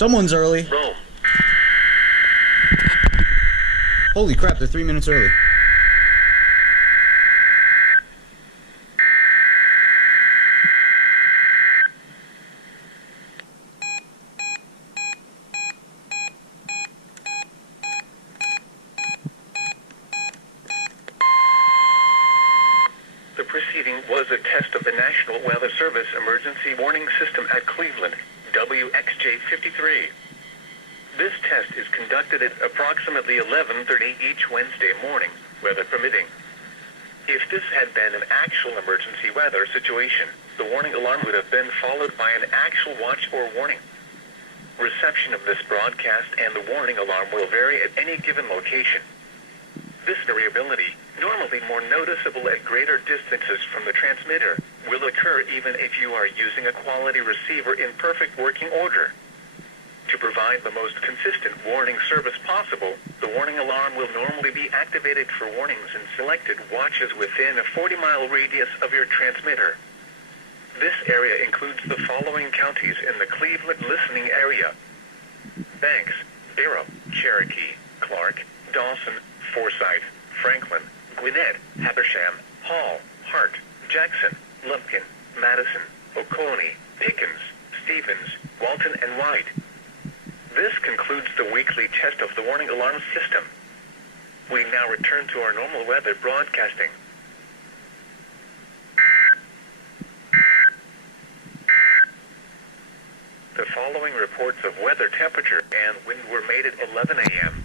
Someone's early. Rome. Holy crap, they're 3 minutes early. The proceeding was a test of the National Weather Service Emergency Warning System at Cleveland, WXJ53. This test is conducted at approximately 11:30 each Wednesday morning, weather permitting. If this had been an actual emergency weather situation, the warning alarm would have been followed by an actual watch or warning. Reception of this broadcast and the warning alarm will vary at any given location. This variability, normally more noticeable at greater distances from the transmitter, will occur even if you are using a quality receiver in perfect working order. To provide the most consistent warning service possible, the warning alarm will normally be activated for warnings in selected watches within a 40-mile radius of your transmitter. This area includes the following counties in the Cleveland listening area: Banks, Barrow, Cherokee, Clark, Dawson, Forsyth, Franklin, Gwinnett, Habersham, Hall, Hart, Jackson, Lumpkin, Madison, Oconee, Pickens, Stevens, Walton, and White. This concludes the weekly test of the warning alarm system. We now return to our normal weather broadcasting. The following reports of weather temperature and wind were made at 11 a.m.